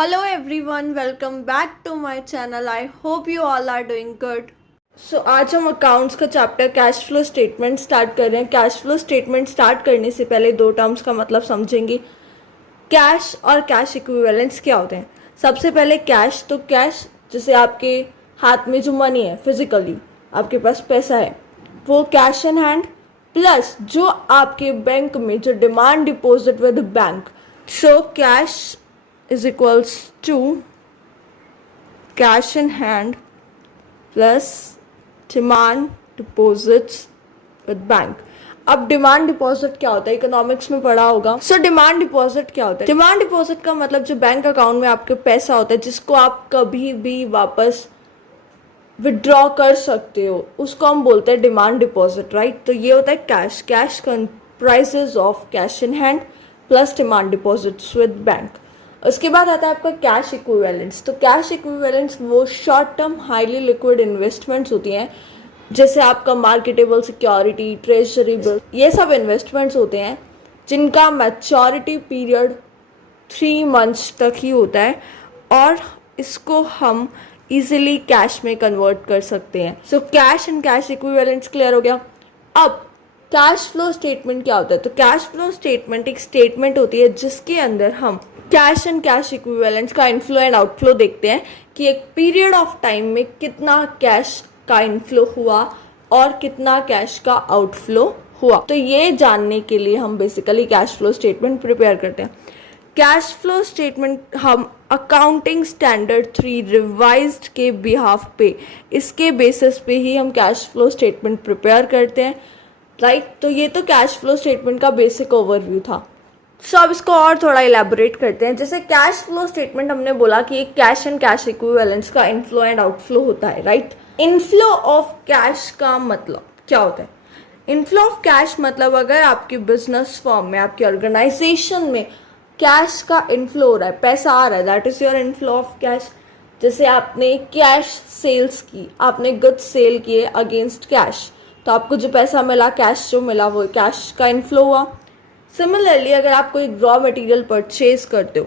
Hello everyone, welcome back to my channel. I hope you all are doing good. So आज हम accounts का chapter cash flow statement start कर रहे हैं. Cash flow statement start करने से पहले दो टर्म्स का मतलब समझेंगे. कैश और कैश इक्विवेलेंट्स क्या होते हैं. सबसे पहले कैश, तो कैश जैसे आपके हाथ में जो मनी है, फिजिकली आपके पास पैसा है, वो कैश इन हैंड, प्लस जो आपके बैंक में जो demand deposit with bank. So cash is equals to cash in hand plus demand deposits with bank. अब डिमांड डिपॉजिट क्या होता है, इकोनॉमिक्स में पढ़ा होगा. सो डिमांड डिपॉजिट क्या होता है. डिमांड डिपॉजिट का मतलब जो बैंक अकाउंट में आपके पैसा होता है जिसको आप कभी भी वापस विड्रॉ कर सकते हो, उसको हम बोलते हैं डिमांड डिपॉजिट, राइट. तो ये होता है cash. Cash comprises of cash in hand plus demand deposits with bank. उसके बाद आता है आपका कैश इक्विवेलेंट्स. तो कैश इक्विवेलेंट्स वो short term highly liquid investments होती हैं, जैसे आपका मार्केटेबल सिक्योरिटी, ट्रेजरी बिल, ये सब इन्वेस्टमेंट्स होते हैं जिनका मैच्योरिटी पीरियड 3 मंथ्स तक ही होता है और इसको हम इजीली कैश में कन्वर्ट कर सकते हैं. So cash and cash equivalents clear हो गया. अब कैश फ्लो स्टेटमेंट क्या होता है. तो कैश फ्लो स्टेटमेंट एक स्टेटमेंट होती है जिसके अंदर हम कैश एंड कैश इक्विवेलेंट्स का इनफ्लो एंड आउटफ्लो देखते हैं कि एक पीरियड ऑफ टाइम में कितना कैश का इनफ्लो हुआ और कितना कैश का आउटफ्लो हुआ. तो ये जानने के लिए हम basically cash flow statement prepare करते हैं. कैश फ्लो स्टेटमेंट हम अकाउंटिंग स्टैंडर्ड 3 रिवाइज्ड के बिहाफ पे, इसके बेसिस पे ही हम कैश फ्लो स्टेटमेंट प्रिपेयर करते हैं, राइट. तो ये तो कैश फ्लो स्टेटमेंट का बेसिक ओवरव्यू था. सो अब इसको और थोड़ा इलेबोरेट करते हैं. जैसे कैश फ्लो स्टेटमेंट हमने बोला कि एक कैश एंड कैश इक्विवेलेंट्स का इनफ्लो एंड आउटफ्लो होता है, राइट. इनफ्लो ऑफ कैश का मतलब क्या होता है. इनफ्लो ऑफ कैश मतलब अगर आपकी बिजनेस फॉर्म में, आपकी ऑर्गेनाइजेशन में कैश का इनफ्लो हो रहा है, पैसा आ रहा है, that is your inflow of cash. जैसे आपने कैश सेल्स की, आपने गुड्स सेल किए अगेंस्ट कैश, तो आपको जो पैसा मिला, कैश जो मिला, वो कैश का इनफ्लो हुआ. सिमिलरली अगर आप कोई रॉ मटेरियल परचेज करते हो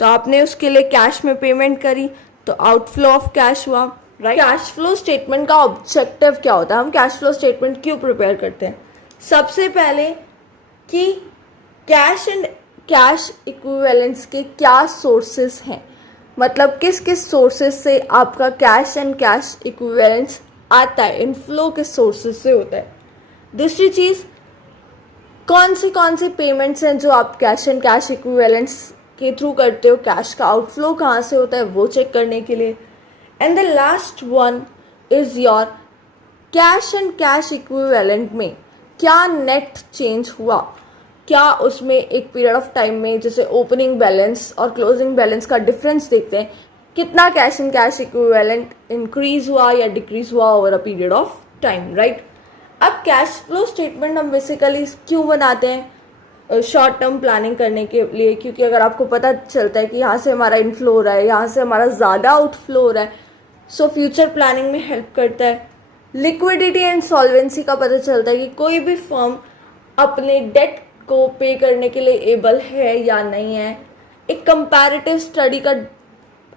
तो आपने उसके लिए कैश में पेमेंट करी, तो आउटफ्लो ऑफ कैश हुआ, राइट. कैश फ्लो स्टेटमेंट का ऑब्जेक्टिव क्या होता है, हम कैश फ्लो स्टेटमेंट क्यों प्रिपेयर करते हैं. सबसे पहले कि कैश एंड कैश इक्विवेलेंट्स के क्या सोर्सेस हैं, मतलब किस किस सोर्सेस से आपका कैश एंड कैश इक्विवेलेंट्स आता है, इनफ्लो किस सोर्सेस से होता है. दूसरी चीज़, कौन सी पेमेंट्स हैं जो आप कैश एंड कैश इक्विवेलेंट्स के थ्रू करते हो, कैश का आउटफ्लो कहाँ से होता है वो चेक करने के लिए. And the last one is your cash and cash equivalent में क्या नेट चेंज हुआ, क्या उसमें एक पीरियड ऑफ टाइम में, जैसे ओपनिंग बैलेंस और क्लोजिंग बैलेंस का डिफरेंस देखते हैं, कितना cash and cash equivalent increase हुआ या डिक्रीज हुआ over a period of time, right. अब कैश फ्लो स्टेटमेंट हम बेसिकली क्यों बनाते हैं, शॉर्ट टर्म प्लानिंग करने के लिए, क्योंकि अगर आपको पता चलता है कि यहाँ से हमारा इनफ्लो हो रहा है, यहाँ से हमारा ज़्यादा आउटफ्लो हो रहा है, सो फ्यूचर प्लानिंग में हेल्प करता है. लिक्विडिटी एंड सॉल्वेंसी का पता चलता है कि कोई भी फर्म अपने डेट को पे करने के लिए एबल है या नहीं है. एक कंपैरेटिव स्टडी का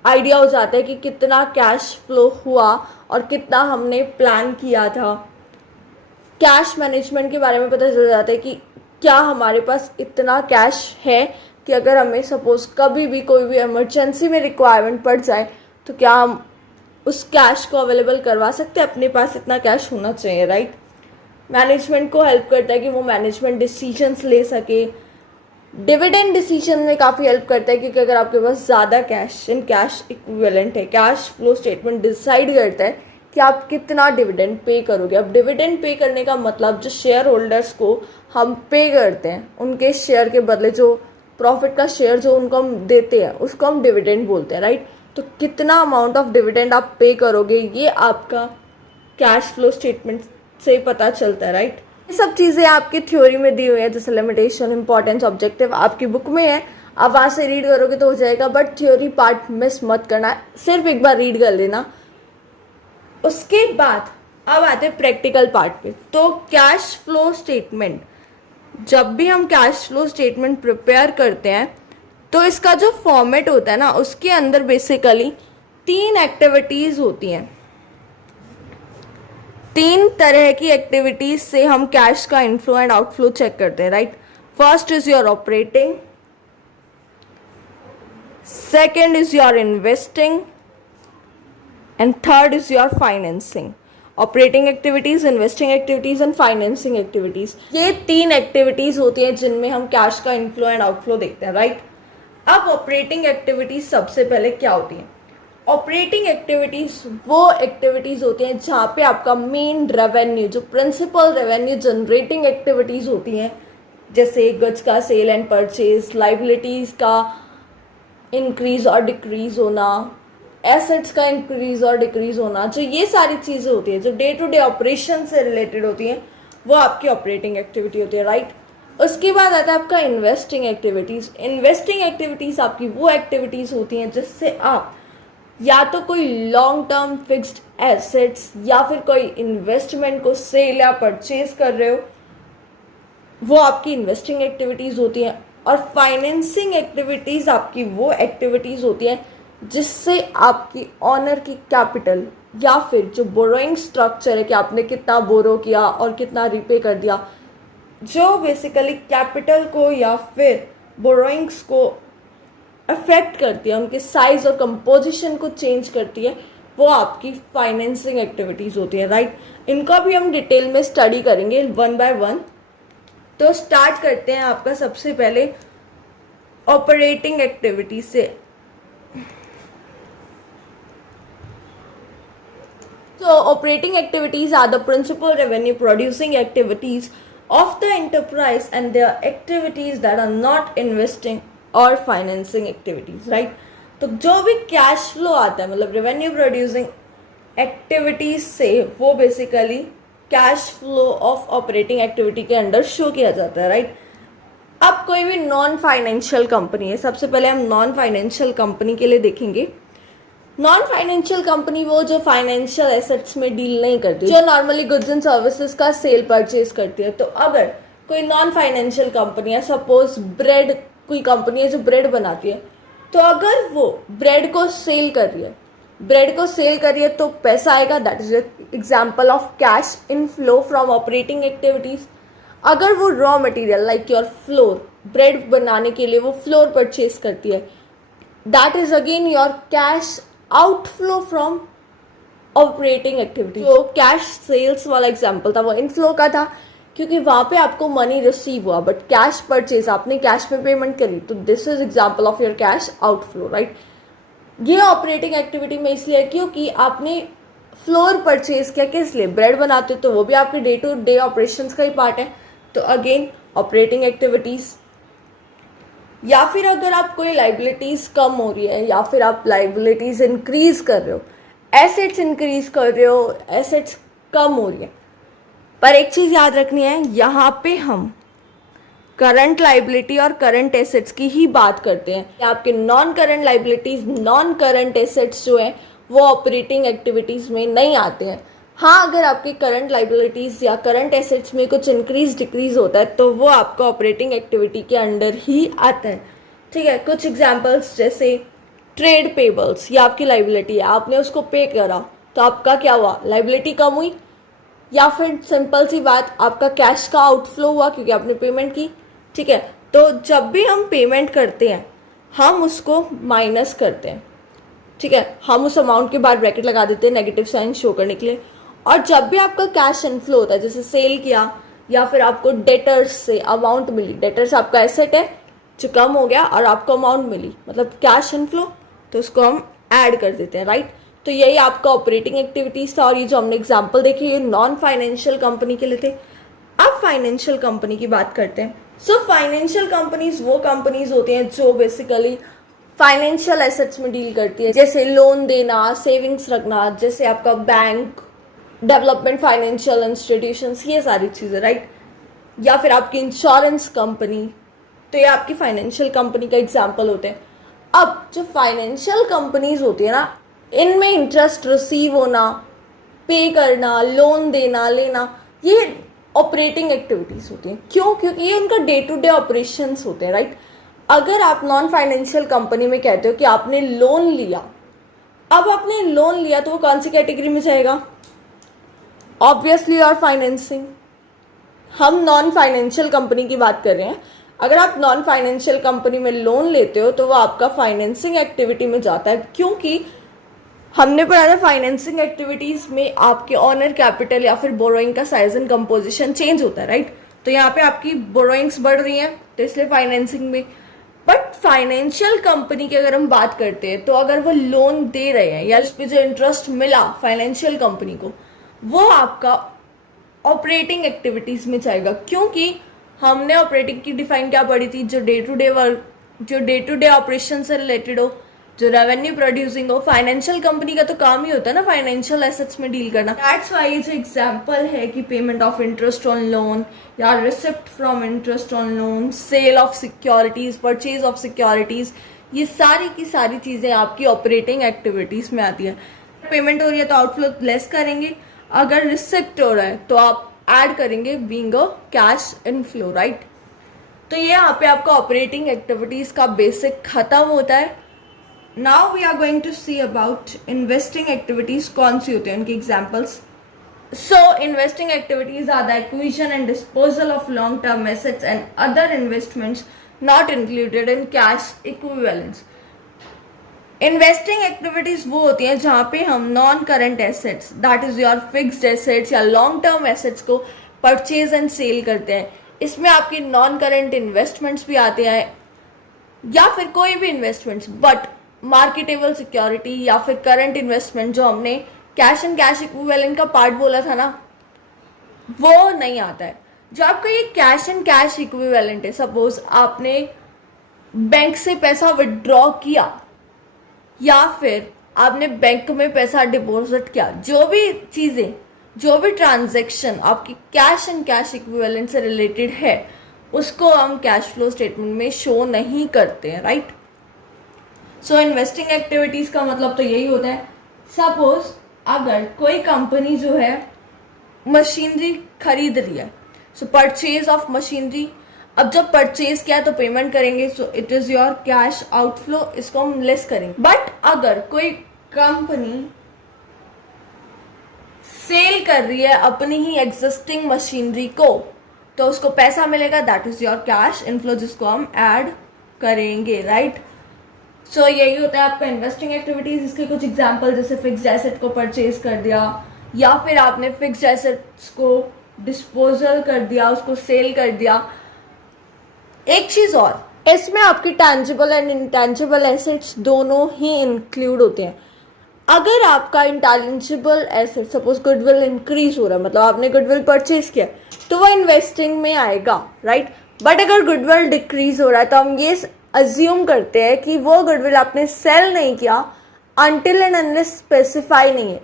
आइडिया हो जाता है कि कितना कैश फ्लो हुआ और कितना हमने प्लान किया था. कैश मैनेजमेंट के बारे में पता चल जाता है कि क्या हमारे पास इतना कैश है कि अगर हमें सपोज कभी भी कोई भी इमरजेंसी में रिक्वायरमेंट पड़ जाए तो क्या हम उस कैश को अवेलेबल करवा सकते हैं. अपने पास इतना कैश होना चाहिए, राइट. मैनेजमेंट को हेल्प करता है कि वो मैनेजमेंट डिसीजंस ले सके. डिविडेंड डिसीजन में काफ़ी हेल्प करता है क्योंकि अगर आपके पास ज़्यादा कैश एंड कैश इक्विवेलेंट है, कैश फ्लो स्टेटमेंट डिसाइड करता है कि आप कितना डिविडेंड पे करोगे. अब डिविडेंड पे करने का मतलब जो शेयर होल्डर्स को हम पे करते हैं, उनके शेयर के बदले जो प्रॉफिट का शेयर जो उनको हम देते हैं, उसको हम डिविडेंड बोलते हैं, राइट. तो कितना अमाउंट ऑफ डिविडेंड आप पे करोगे, ये आपका कैश फ्लो स्टेटमेंट से पता चलता है, राइट. ये सब चीज़ें आपकी थ्योरी में दी हुई है, जैसे लिमिटेशन, इंपॉर्टेंस, ऑब्जेक्टिव आपकी बुक में है, आप वहाँ से रीड करोगे तो हो जाएगा. बट थ्योरी पार्ट मिस मत करना, सिर्फ एक बार रीड कर लेना. उसके बाद अब आते हैं प्रैक्टिकल पार्ट पे. तो कैश फ्लो स्टेटमेंट, जब भी हम कैश फ्लो स्टेटमेंट प्रिपेयर करते हैं तो इसका जो फॉर्मेट होता है ना, उसके अंदर बेसिकली 3 एक्टिविटीज होती हैं। 3 तरह की एक्टिविटीज से हम कैश का इनफ्लो एंड आउटफ्लो चेक करते हैं, right. First is your operating, second is your investing and third is your financing. Operating activities, investing activities and financing activities, ये 3 एक्टिविटीज होती हैं जिनमें हम कैश का इनफ्लो एंड आउटफ्लो देखते हैं, राइट। अब ऑपरेटिंग एक्टिविटीज सबसे पहले क्या होती हैं? ऑपरेटिंग एक्टिविटीज वो एक्टिविटीज होती हैं जहाँ पे आपका मेन रेवेन्यू, जो प्रिंसिपल रेवेन्यू जनरेटिंग एक्टिविटीज होती हैं, जैसे गुड्स का सेल एंड परचेज, लाइबिलिटीज का इंक्रीज और डिक्रीज होना, एसेट्स का इंक्रीज और डिक्रीज होना, जो ये सारी चीज़ें होती हैं जो डे टू डे ऑपरेशन से रिलेटेड होती हैं, वो आपकी ऑपरेटिंग एक्टिविटी होती है, राइट। उसके बाद आता है आपका इन्वेस्टिंग एक्टिविटीज़। इन्वेस्टिंग एक्टिविटीज़ आपकी वो एक्टिविटीज़ होती हैं जिससे आप या तो कोई लॉन्ग टर्म फिक्स्ड एसेट्स या फिर कोई इन्वेस्टमेंट को सेल या परचेज कर रहे हो, वो आपकी इन्वेस्टिंग एक्टिविटीज़ होती हैं। और फाइनेंसिंग एक्टिविटीज़ आपकी वो एक्टिविटीज़ होती हैं जिससे आपकी ऑनर की कैपिटल या फिर जो बोरोइंग स्ट्रक्चर है कि आपने कितना बोरो किया और कितना रिपे कर दिया, जो बेसिकली कैपिटल को या फिर बोरोइंग्स को अफेक्ट करती है, उनके साइज और कंपोजिशन को चेंज करती है, वो आपकी फाइनेंसिंग एक्टिविटीज़ होती है, राइट। इनका भी हम डिटेल में स्टडी करेंगे 1 बाय 1। तो स्टार्ट करते हैं आपका सबसे पहले ऑपरेटिंग एक्टिविटी से। So operating activities are the principal revenue producing activities of the enterprise and they are activities that are not investing or financing activities, right? तो जो भी कैश फ्लो आता है, मतलब रेवेन्यू प्रोड्यूसिंग एक्टिविटीज से, वो basically cash flow of operating activity के under show किया जाता है, राइट। अब कोई भी नॉन फाइनेंशियल कंपनी है, सबसे पहले हम नॉन फाइनेंशियल कंपनी के लिए देखेंगे। नॉन फाइनेंशियल कंपनी वो जो फाइनेंशियल एसेट्स में डील नहीं करती, जो नॉर्मली गुड्स एंड सर्विसेज का सेल परचेज करती है। तो अगर कोई नॉन फाइनेंशियल कंपनी है, सपोज ब्रेड कोई कंपनी है जो ब्रेड बनाती है, तो अगर वो ब्रेड को सेल कर रही है तो पैसा आएगा, that is example of cash inflow from operating activities. अगर वो raw material like your floor, bread बनाने के लिए वो फ्लोर परचेज करती है, that is again your cash outflow from operating activity. जो कैश सेल्स वाला एग्जाम्पल था वो इनफ्लो का था, क्योंकि वहां पे आपको मनी रिसीव हुआ, बट कैश परचेज आपने कैश में पेमेंट करी, तो this is example of your cash outflow, right. ये ऑपरेटिंग एक्टिविटी में इसलिए क्योंकि आपने फ्लोर परचेज किया, किस लिए? ब्रेड बनाते हो, तो वो भी आपके डे टू डे ऑपरेशंस का ही पार्ट है, तो अगेन ऑपरेटिंग एक्टिविटीज। या फिर अगर आप कोई लाइबिलिटीज कम हो रही है या फिर आप लाइबिलिटीज इंक्रीज कर रहे हो, एसेट्स इंक्रीज कर रहे हो, एसेट्स कम हो रही है, पर एक चीज याद रखनी है, यहाँ पे हम करंट लाइबिलिटी और करंट एसेट्स की ही बात करते हैं। आपके non current liabilities, non current assets जो है वो ऑपरेटिंग एक्टिविटीज में नहीं आते हैं। हाँ, अगर आपके करंट लाइबिलिटीज या करंट एसेट्स में कुछ इंक्रीज डिक्रीज होता है तो वो आपका ऑपरेटिंग एक्टिविटी के अंडर ही आता है, ठीक है। कुछ एग्जांपल्स जैसे ट्रेड पेबल्स, ये आपकी लाइबिलिटी है, आपने उसको पे करा तो आपका क्या हुआ? लाइबिलिटी कम हुई। या फिर सिंपल सी बात, आपका कैश का आउटफ्लो हुआ क्योंकि आपने पेमेंट की, ठीक है। तो जब भी हम पेमेंट करते हैं हम उसको माइनस करते हैं, ठीक है, हम उस अमाउंट के बाद ब्रैकेट लगा देते हैं नेगेटिव साइन शो करने के लिए। और जब भी आपका कैश इनफ्लो होता है, जैसे सेल किया या फिर आपको डेटर्स से अमाउंट मिली, डेटर्स आपका एसेट है जो कम हो गया और आपको अमाउंट मिली, मतलब कैश इनफ्लो, तो उसको हम ऐड कर देते हैं, राइट। तो यही आपका ऑपरेटिंग एक्टिविटीज था। और ये जो हमने एग्जाम्पल देखे ये नॉन फाइनेंशियल कंपनी के लिए थे। अब फाइनेंशियल कंपनी की बात करते हैं। सो फाइनेंशियल कंपनीज वो कंपनीज होती हैं जो बेसिकली फाइनेंशियल एसेट्स में डील करती है, जैसे लोन देना, सेविंग्स रखना, जैसे आपका बैंक, डेवलपमेंट फाइनेंशियल इंस्टीट्यूशंस, ये सारी चीज़ें, राइट। या फिर आपकी इंश्योरेंस कंपनी, तो ये आपकी फाइनेंशियल कंपनी का एग्जाम्पल होते हैं। अब जो फाइनेंशियल कंपनीज होती है ना, इनमें इंटरेस्ट रिसीव होना, पे करना, लोन देना लेना, ये ऑपरेटिंग एक्टिविटीज होती हैं। क्यों? क्योंकि ये उनका डे टू डे ऑपरेशंस होते हैं, राइट। अगर आप नॉन फाइनेंशियल कंपनी में कहते हो कि आपने लोन लिया, अब आपने लोन लिया तो वो कौन सी कैटेगरी में जाएगा? ऑब्वियसली और फाइनेंसिंग। हम नॉन फाइनेंशियल कंपनी की बात कर रहे हैं। अगर आप नॉन फाइनेंशियल कंपनी में लोन लेते हो तो वो आपका फाइनेंसिंग एक्टिविटी में जाता है, क्योंकि हमने पढ़ा था फाइनेंसिंग एक्टिविटीज में आपके ऑनर कैपिटल या फिर बोरोइंग का साइज एंड कंपोजिशन चेंज होता है, राइट? तो यहाँ पे आपकी बोरोइंग्स बढ़ रही हैं तो इसलिए फाइनेंसिंग में। बट फाइनेंशियल कंपनी की अगर हम बात करते हैं तो अगर वो लोन दे रहे हैं या उस पर जो इंटरेस्ट मिला फाइनेंशियल कंपनी को, वो आपका ऑपरेटिंग एक्टिविटीज में जाएगा, क्योंकि हमने ऑपरेटिंग की डिफाइन क्या पढ़ी थी? जो डे टू डे वर्क, जो डे टू डे ऑपरेशन से रिलेटेड हो, जो रेवेन्यू प्रोड्यूसिंग हो। फाइनेंशियल कंपनी का तो काम ही होता है ना फाइनेंशियल एसेट्स में डील करना। दैट्स वाई जो एग्जांपल है कि payment of interest on loan या receipt from interest on loan, sale of securities, purchase of securities, ये सारी की सारी चीजें आपकी ऑपरेटिंग एक्टिविटीज में आती है। पेमेंट हो रही है तो आउटफ्लो लेस करेंगे, अगर रिसिप्ट हो रहा है तो आप ऐड करेंगे being a cash inflow, right? तो ये यहाँ पे आपका ऑपरेटिंग एक्टिविटीज का बेसिक खत्म होता है। Now we are going to see about investing activities कौन सी होती है, उनकी examples. So investing activities are the acquisition and disposal of long term assets and other investments not included in cash equivalents. Investing activities वो होती हैं जहां पे हम non current assets, that is your fixed assets या long term assets को purchase and sale करते हैं। इसमें आपके नॉन करंट इन्वेस्टमेंट्स भी आते हैं या फिर कोई भी इन्वेस्टमेंट्स, बट मार्केटेबल सिक्योरिटी या फिर करंट इन्वेस्टमेंट जो हमने कैश एंड कैश इक्विवेलेंट का पार्ट बोला था ना, वो नहीं आता है। जो आपका ये कैश एंड कैश इक्विवेलेंट है, सपोज आपने बैंक से पैसा विड्रॉ किया या फिर आपने बैंक में पैसा डिपॉजिट किया, जो भी चीजें, जो भी ट्रांजैक्शन आपकी कैश एंड कैश इक्विवेलेंट से रिलेटेड है, उसको हम कैश फ्लो स्टेटमेंट में शो नहीं करते हैं, राइट? सो इन्वेस्टिंग एक्टिविटीज का मतलब तो यही होता है। सपोज अगर कोई कंपनी जो है मशीनरी खरीद रही है, सो परचेज ऑफ मशीनरी, अब जब परचेज किया तो पेमेंट करेंगे, so it is your cash outflow, इसको हम लेस करेंगे। बट अगर कोई कंपनी सेल कर रही है अपनी ही एग्जिस्टिंग मशीनरी को, तो उसको पैसा मिलेगा, that is your cash inflow, जिसको हम ऐड करेंगे, राइट? सो यही होता है आपका इन्वेस्टिंग एक्टिविटीज। इसके कुछ एग्जांपल जैसे फिक्स्ड एसेट को परचेज कर दिया या फिर आपने फिक्स्ड एसेट्स को डिस्पोजल कर दिया, उसको सेल कर दिया। एक चीज और, इसमें आपकी टैंजिबल एंड इंटैंजिबल एसेट्स दोनों ही इंक्लूड होते हैं। अगर आपका intangible asset suppose goodwill increase हो रहा है, मतलब आपने गुडविल परचेज किया, तो वो इन्वेस्टिंग में आएगा, राइट? बट अगर गुडविल डिक्रीज हो रहा है तो हम ये अज्यूम करते हैं कि वो गुडविल आपने सेल नहीं किया अनटिल एंड अनलेस स्पेसिफाई नहीं है।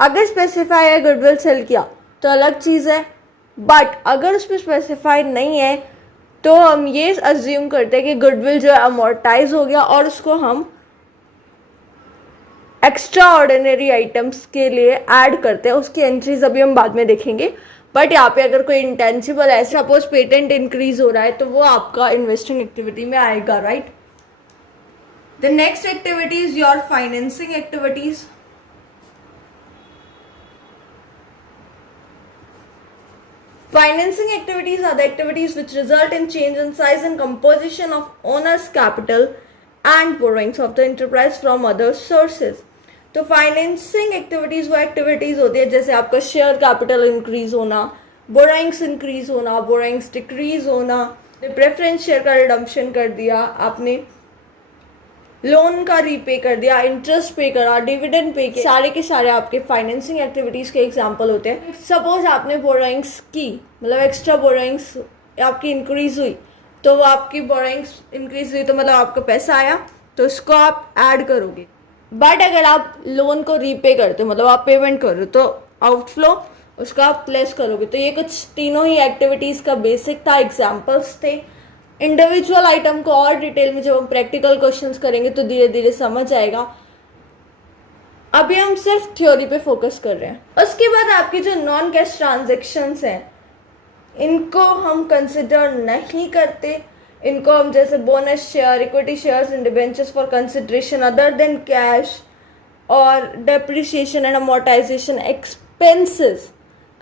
अगर स्पेसिफाई है गुडविल सेल किया तो अलग चीज है, बट अगर उस पर स्पेसिफाई नहीं है तो हम ये अज्यूम करते हैं कि गुडविल जो है अमोर्टाइज हो गया और उसको हम एक्स्ट्रा ऑर्डिनरी आइटम्स के लिए ऐड करते हैं। उसकी एंट्रीज अभी हम बाद में देखेंगे। बट यहाँ पे अगर कोई इंटेंजिबल है, सपोज पेटेंट इंक्रीज हो रहा है, तो वो आपका इन्वेस्टिंग एक्टिविटी में आएगा, right? The next activity is your financing activities. Financing activities are the activities which result in change in size and composition of owner's capital and borrowings of the enterprise from other sources. तो financing activities वो activities होती है जैसे आपका share capital increase होना, बोराइंग्स increase होना, बोराइंग्स decrease होना, preference share का रिडम्पशन कर दिया, आपने लोन का रीपे कर दिया, इंटरेस्ट पे करा, डिविडेंड पे किया, सारे के सारे आपके फाइनेंसिंग एक्टिविटीज के एग्जांपल होते हैं। सपोज आपने बोराइंग्स की, मतलब एक्स्ट्रा बोराइंग्स आपकी इंक्रीज हुई, तो वो आपकी बोराइंग्स इंक्रीज हुई तो मतलब आपका पैसा आया, तो उसको आप ऐड करोगे। बट अगर आप लोन को रीपे करते हो, मतलब आप पेमेंट कर रहे हो, तो आउटफ्लो उसका आप लेस करोगे। तो ये कुछ तीनों ही एक्टिविटीज का बेसिक था, एग्जाम्पल्स थे। इंडिविजुअल आइटम को और डिटेल में जब हम प्रैक्टिकल क्वेश्चंस करेंगे तो धीरे धीरे समझ आएगा। अभी हम सिर्फ थ्योरी पे फोकस कर रहे हैं। उसके बाद आपकी जो नॉन कैश ट्रांजैक्शंस हैं, इनको हम कंसिडर नहीं करते, इनको हम जैसे bonus share, equity shares and debentures for consideration other than cash और डेप्रिसिएशन एंड अमोर्टाइजेशन एक्सपेंसेस,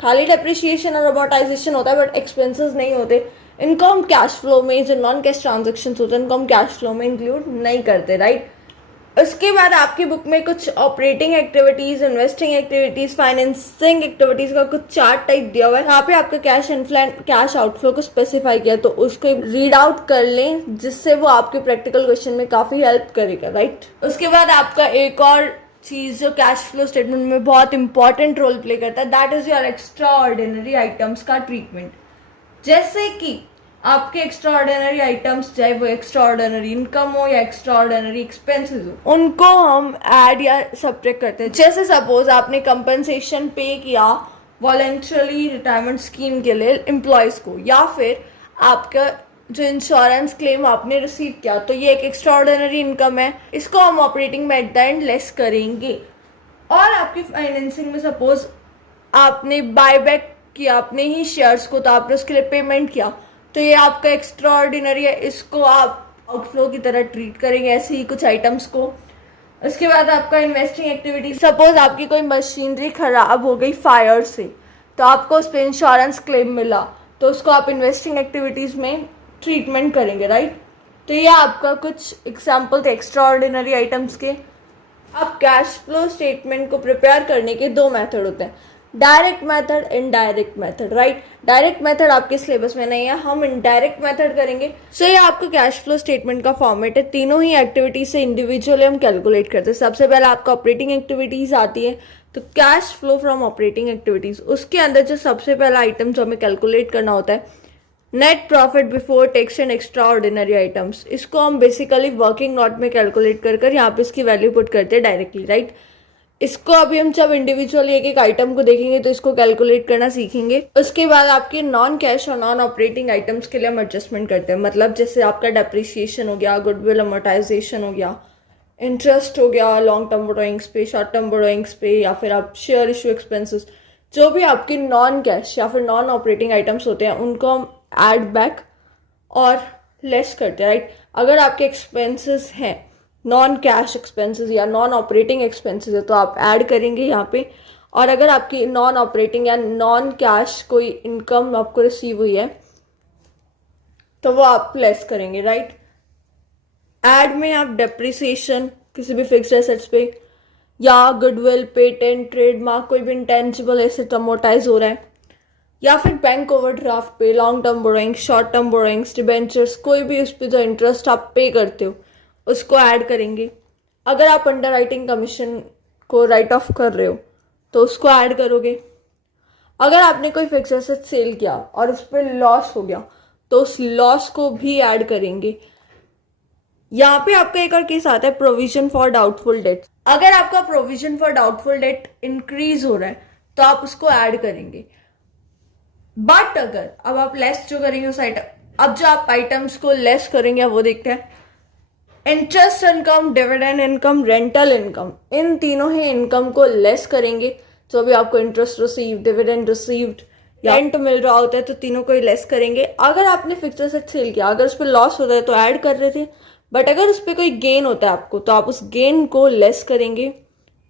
खाली डेप्रिसिएशन और अमोर्टाइजेशन होता है बट एक्सपेंसेस नहीं होते, इनको हम कैश फ्लो में, जो नॉन कैश ट्रांजेक्शन होते हैं इनको हम कैश फ्लो में इंक्लूड नहीं करते, राइट। उसके बाद आपकी बुक में कुछ operating activities, investing activities, financing activities का कुछ चार्ट टाइप दिया हुआ है। यहाँ पे आपका कैश इनफ्लो, कैश आउटफ्लो को स्पेसिफाई किया, तो उसको रीड आउट कर लें जिससे वो आपके प्रैक्टिकल क्वेश्चन में काफी हेल्प करेगा, राइट। उसके बाद आपका एक और चीज जो कैश फ्लो स्टेटमेंट में बहुत इंपॉर्टेंट रोल प्ले करता है, that is your extra ordinary items का ट्रीटमेंट। जैसे कि आपके एक्स्ट्रा ऑर्डिनरी आइटम्स, चाहे वो एक्स्ट्रा ऑर्डिनरी इनकम हो या एक्स्ट्रा ऑर्डिनरी एक्सपेंसेस हो, उनको हम ऐड या सब्ट्रैक्ट करते हैं। जैसे सपोज आपने कंपनसेशन पे किया वॉलंटरी रिटायरमेंट स्कीम के लिए एम्प्लॉयज को, या फिर आपका जो इंश्योरेंस क्लेम आपने रिसीव किया, तो ये एक एक्स्ट्रा ऑर्डिनरी इनकम है, इसको हम ऑपरेटिंग में एट द एंड लेस करेंगे। और आपकी फाइनेंसिंग में सपोज आपने बायबैक किया अपने ही शेयर्स को, तो आपने उसके लिए पेमेंट किया, तो ये आपका एक्स्ट्रा ऑर्डिनरी है, इसको आप आउटफ्लो की तरह ट्रीट करेंगे, ऐसे ही कुछ आइटम्स को। उसके बाद आपका इन्वेस्टिंग एक्टिविटी, सपोज आपकी कोई मशीनरी खराब हो गई फायर से, तो आपको उस पर इंश्योरेंस क्लेम मिला, तो उसको आप इन्वेस्टिंग एक्टिविटीज में ट्रीटमेंट करेंगे, राइट। तो ये आपका कुछ एग्जाम्पल थे एक्स्ट्रा ऑर्डिनरी आइटम्स के। अब कैश फ्लो स्टेटमेंट को प्रिपेयर करने के दो मेथड होते हैं, direct method, indirect method, right. Direct method आपके सिलेबस में नहीं है, हम इनडायरेक्ट मेथड करेंगे। सो ये आपका कैश फ्लो स्टेटमेंट का फॉर्मेट है, तीनों ही एक्टिविटीज से इंडिविजुअली हम कैलकुलेट करते हैं। सबसे पहले आपका ऑपरेटिंग एक्टिविटीज आती है, तो cash flow from operating activities, उसके अंदर जो सबसे पहला आइटम जो हमें कैलकुलेट करना होता है, net profit before tax and extra ordinary items, इसको हम बेसिकली वर्किंग नोट में कैलकुलेट कर यहाँ पे इसकी वैल्यू पुट करते हैं डायरेक्टली, राइट। इसको अभी हम जब इंडिविजुअली एक एक आइटम को देखेंगे तो इसको कैलकुलेट करना सीखेंगे। उसके बाद आपके नॉन कैश और नॉन ऑपरेटिंग आइटम्स के लिए हम एडजस्टमेंट करते हैं, मतलब जैसे आपका डेप्रिसिएशन हो गया, गुडविल अमोर्टाइजेशन हो गया, इंटरेस्ट हो गया लॉन्ग टर्म बोरोइंग्स पे, शॉर्ट टर्म बोरोइंग्स पे, या फिर आप शेयर इशू एक्सपेंसेस, जो भी आपकी नॉन कैश या फिर नॉन ऑपरेटिंग आइटम्स होते हैं उनको हम ऐड बैक और लेस करते हैं, राइट। अगर आपके एक्सपेंसेस हैं नॉन कैश एक्सपेंसेस या नॉन ऑपरेटिंग एक्सपेंसेस है तो आप ऐड करेंगे यहाँ पे, और अगर आपकी नॉन ऑपरेटिंग या नॉन कैश कोई इनकम आपको रिसीव हुई है तो वो आप लेस करेंगे, राइट। ऐड में आप डेप्रिसिएशन किसी भी फिक्स्ड एसेट्स पे, या गुडविल, पेटेंट, ट्रेडमार्क, कोई भी इंटेंजिबल एसेट अमोर्टाइज हो रहा है, या फिर बैंक ओवरड्राफ्ट पे, long term borrowings, short term borrowings, debentures, कोई भी उस पर जो इंटरेस्ट आप पे करते हो उसको ऐड करेंगे। अगर आप अंडर राइटिंग कमीशन को राइट ऑफ कर रहे हो तो उसको ऐड करोगे। अगर आपने कोई फिक्स एसेट सेल किया और उस पर लॉस हो गया तो उस लॉस को भी ऐड करेंगे। यहाँ पे आपका एक और केस आता है प्रोविजन फॉर डाउटफुल डेट। अगर आपका provision for doubtful debt increase हो रहा है तो आप उसको ऐड करेंगे। बट अगर अब आप लेस जो करेंगे उस आइटम, अब जो आप आइटम्स को लेस करेंगे वो देखते हैं, interest income, dividend income, rental income, इन तीनों ही इनकम को लेस करेंगे। जो भी आपको interest receive, dividend received, rent मिल रहा होता है तो तीनों को ही लेस करेंगे। अगर आपने फिक्स्ड एसेट सेल किया, अगर उस पर लॉस होता है तो ऐड कर रहे थे, बट अगर उस पर कोई गेन होता है आपको तो आप उस गेन को लेस करेंगे।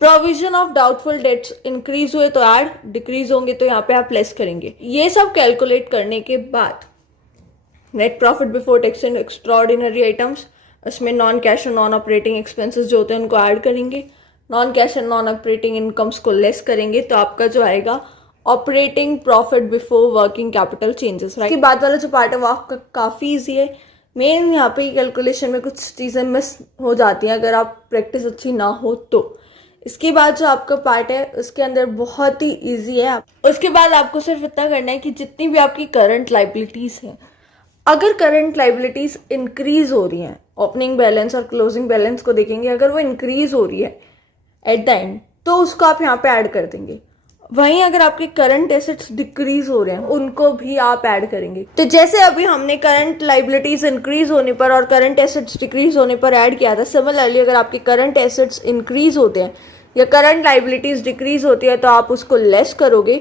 Provision of doubtful debts increase हुए तो ऐड, डिक्रीज होंगे तो यहाँ पे आप लेस करेंगे। ये सब कैलकुलेट करने के बाद net profit before tax and extra ordinary items, उसमें नॉन कैश और नॉन ऑपरेटिंग एक्सपेंसेस जो होते हैं उनको ऐड करेंगे, non cash and non operating incomes को लेस करेंगे, तो आपका जो आएगा operating profit before working capital changes. इसके बाद वाला जो पार्ट है वो आपका काफ़ी ईजी है। मेन यहाँ पे कैलकुलेशन में कुछ चीज़ें मिस हो जाती हैं अगर आप प्रैक्टिस अच्छी ना हो तो। इसके बाद जो आपका पार्ट है उसके अंदर बहुत ही ईजी है। उसके बाद आपको सिर्फ इतना करना है कि जितनी भी आपकी करंट लाइबिलिटीज़ हैं, अगर करंट लाइबिलिटीज़ इंक्रीज हो रही हैं, ओपनिंग बैलेंस और क्लोजिंग बैलेंस को देखेंगे, अगर वो इंक्रीज हो रही है एट द एंड तो उसको आप यहाँ पे ऐड कर देंगे। वहीं अगर आपके करंट एसेट्स डिक्रीज हो रहे हैं उनको भी आप ऐड करेंगे। तो जैसे अभी हमने करंट लाइबिलिटीज इंक्रीज होने पर और करंट एसेट्स डिक्रीज होने पर ऐड किया था, सिमिलरली अगर आपके करंट एसेट्स इंक्रीज होते हैं या करंट लाइबिलिटीज डिक्रीज होती है तो आप उसको लेस करोगे।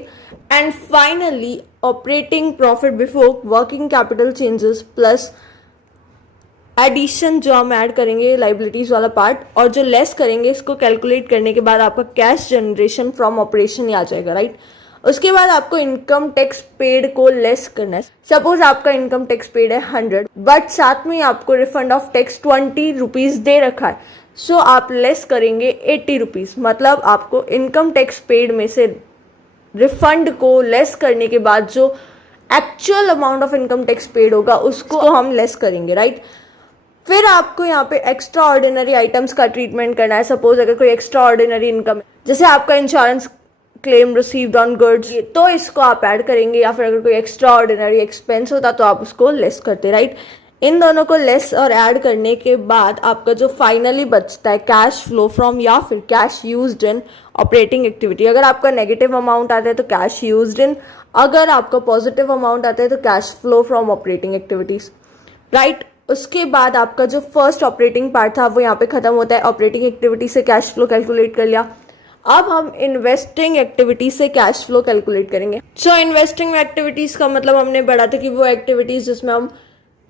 And finally operating profit before working capital changes plus addition जो हम ऐड करेंगे लाइबिलिटीज वाला पार्ट, और जो लेस करेंगे इसको कैलकुलेट करने के बाद आपका कैश जनरेशन फ्रॉम ऑपरेशन ही आ जाएगा, राइट। उसके बाद आपको इनकम टैक्स पेड को लेस करना है। सपोज आपका इनकम टैक्स पेड है 100, बट साथ में आपको रिफंड ऑफ टैक्स 20 रुपीज दे रखा है, सो आप लेस करेंगे 80 रुपीज। मतलब आपको इनकम टैक्स पेड में से रिफंड को लेस करने के बाद जो actual amount of income tax paid होगा उसको हम लेस करेंगे, राइट। फिर आपको यहाँ पे एक्स्ट्रा ऑर्डिनरी आइटम्स का ट्रीटमेंट करना है। सपोज अगर कोई एक्स्ट्रा ऑर्डिनरी इनकम है, जैसे आपका insurance claim received on goods, तो इसको आप ऐड करेंगे, या फिर अगर कोई एक्स्ट्रा ऑर्डिनरी एक्सपेंस होता तो आप उसको लेस करते, राइट। इन दोनों को लेस और ऐड करने के बाद आपका जो फाइनली बचता है कैश फ्लो फ्रॉम या फिर cash used in operating activity. अगर आपका नेगेटिव अमाउंट आता है तो कैश यूज्ड इन, अगर आपका पॉजिटिव अमाउंट आता है तो cash flow from operating activities, right. उसके बाद आपका जो फर्स्ट ऑपरेटिंग पार्ट था वो यहाँ पे खत्म होता है। ऑपरेटिंग एक्टिविटी से कैश फ्लो कैलकुलेट कर लिया। अब हम इन्वेस्टिंग एक्टिविटी से कैश फ्लो कैलकुलेट करेंगे। सो इन्वेस्टिंग एक्टिविटीज का मतलब हमने बढ़ा था कि वो एक्टिविटीज जिसमें हम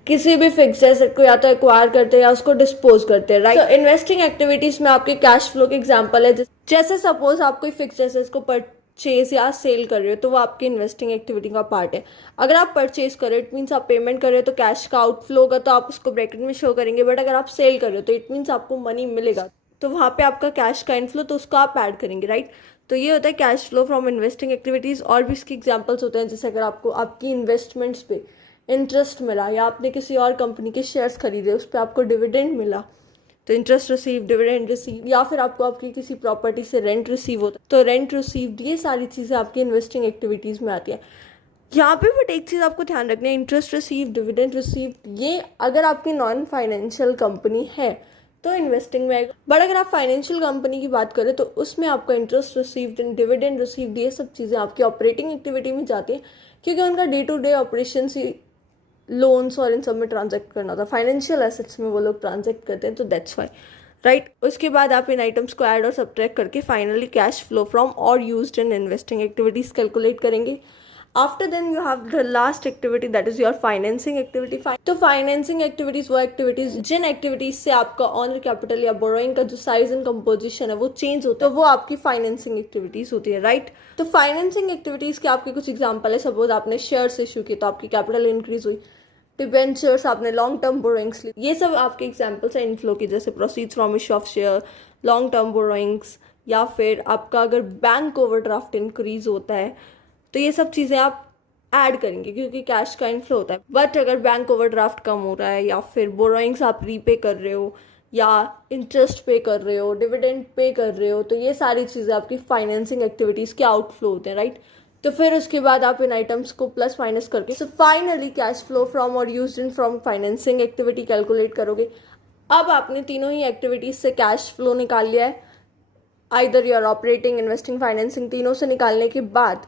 किसी भी फिक्स एसेट को या तो एक्वायर करते हैं या उसको डिस्पोज करते हैं, राइट। तो इन्वेस्टिंग एक्टिविटीज में आपके कैश फ्लो के एग्जांपल है, जैसे सपोज आप कोई फिक्स एसेट को परचेज या सेल कर रहे हो तो वो आपकी इन्वेस्टिंग एक्टिविटी का पार्ट है। अगर आप परचेज कर रहे हो इट मीन्स आप पेमेंट कर रहे हो तो कैश का आउटफ्लो होगा, तो आप उसको ब्रैकेट में शो करेंगे। बट अगर आप सेल कर रहे हो तो इट मीन्स आपको मनी मिलेगा, तो वहाँ पे आपका कैश का इनफ्लो, तो उसको आप ऐड करेंगे, राइट। तो ये होता है cash flow from investing activities. और भी इसके एग्जांपल्स होते हैं, जैसे अगर आपको आपकी इन्वेस्टमेंट्स पे इंटरेस्ट मिला, या आपने किसी और कंपनी के शेयर्स खरीदे उस पर आपको डिविडेंड मिला तो इंटरेस्ट रिसीव, डिविडेंड रिसीव, या फिर आपको आपकी किसी प्रॉपर्टी से रेंट रिसीव होता है तो रेंट रिसीव्ड, ये सारी चीज़ें आपकी इन्वेस्टिंग एक्टिविटीज़ में आती है। यहाँ पे बट एक चीज़ आपको ध्यान रखनी है, इंटरेस्ट रिसीव, डिविडेंड रिसीव, ये अगर आपकी नॉन फाइनेंशियल कंपनी है तो इन्वेस्टिंग में आएगा। बट अगर आप फाइनेंशियल कंपनी की बात करें तो उसमें आपका interest received and dividend received ये सब चीज़ें आपकी ऑपरेटिंग एक्टिविटी में जाती हैं, क्योंकि उनका डे टू डे ऑपरेशन ही लोन्स और इन सब में ट्रांजैक्ट करना होता है। फाइनेंशियल एसेट्स में वो लोग ट्रांजैक्ट करते हैं, तो दैट्स वाई, राइट। उसके बाद आप इन आइटम्स को ऐड और सब्ट्रैक्ट करके फाइनली कैश फ्लो फ्रॉम और used in investing activities calculate करेंगे। After then you have the last activity, that is your financing activity. तो फाइनेंसिंग एक्टिविटीज वो एक्टिविटीज जिन एक्टिविटीज से आपका ऑनर कैपिटल या बोरोइंग का जो साइज एंड कंपोजिशन है वो चेंज होता है, तो वो आपकी फाइनेंसिंग एक्टिविटीज होती है, राइट। तो फाइनेंसिंग एक्टिविटीज के आपके कुछ एग्जाम्पल है। सपोज आपने शेयर्स इशू किए तो आपकी कैपिटल इंक्रीज हुई, डिबेंचर्स, आपने लॉन्ग टर्म बोरोइंग्स ली, ये सब आपके एग्जांपल्स हैं इनफ्लो की, जैसे proceeds from issue of share, long term borrowings, या फिर आपका अगर बैंक ओवरड्राफ्ट इंक्रीज होता है तो ये सब चीज़ें आप ऐड करेंगे क्योंकि कैश का इनफ्लो होता है। बट अगर बैंक ओवरड्राफ्ट कम हो रहा है, या फिर बोरोइंग्स आप रीपे कर रहे हो, या इंटरेस्ट पे कर रहे हो, डिविडेंड पे कर रहे हो, तो ये सारी चीज़ें आपकी फाइनेंसिंग एक्टिविटीज़ के आउटफ्लो होते हैं, राइट। तो फिर उसके बाद आप इन आइटम्स को प्लस माइनस करके so finally cash flow from और used in from financing activity calculate करोगे। अब आपने तीनों ही एक्टिविटीज से कैश फ्लो निकाल लिया है, either your operating, investing, financing, तीनों से निकालने के बाद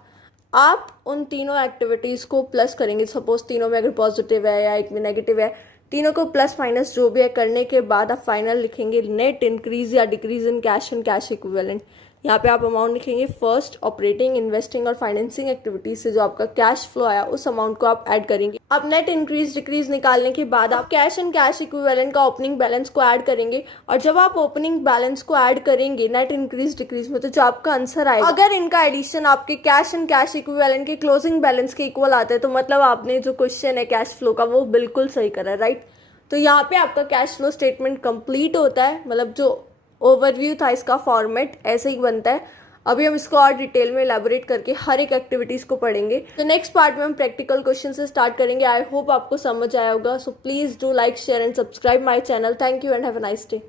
आप उन तीनों एक्टिविटीज को प्लस करेंगे। सपोज तीनों में अगर पॉजिटिव है या एक में नेगेटिव है, तीनों को प्लस माइनस जो भी है करने के बाद आप फाइनल लिखेंगे नेट इंक्रीज या decrease in cash and cash equivalent. यहाँ पे आप अमाउंट लिखेंगे फर्स्ट ऑपरेटिंग, इन्वेस्टिंग और फाइनेंसिंग एक्टिविटीज से जो आपका कैश फ्लो आया उस अमाउंट को आप ऐड करेंगे। अब नेट इंक्रीज डिक्रीज निकालने के बाद आप कैश एंड कैश इक्विवेलेंट का ओपनिंग बैलेंस को ऐड करेंगे, और जब आप ओपनिंग बैलेंस को ऐड करेंगे नेट इंक्रीज डिक्रीज में तो जो आपका आंसर आएगा, अगर इनका एडिशन आपके कैश एंड कैश इक्विवेलेंट के क्लोजिंग बैलेंस के इक्वल आता है तो मतलब आपने जो क्वेश्चन है कैश फ्लो का वो बिल्कुल सही करा, राइट। तो यहाँ पे आपका कैश फ्लो स्टेटमेंट कंप्लीट होता है, मतलब जो ओवरव्यू था इसका फॉर्मेट ऐसे ही बनता है। अभी हम इसको और डिटेल में एलैबोरेट करके हर एक एक्टिविटीज को पढ़ेंगे। तो नेक्स्ट पार्ट में हम प्रैक्टिकल क्वेश्चन से स्टार्ट करेंगे। आई होप आपको समझ आया होगा। So please do like, share and subscribe my channel. Thank you and have a nice day.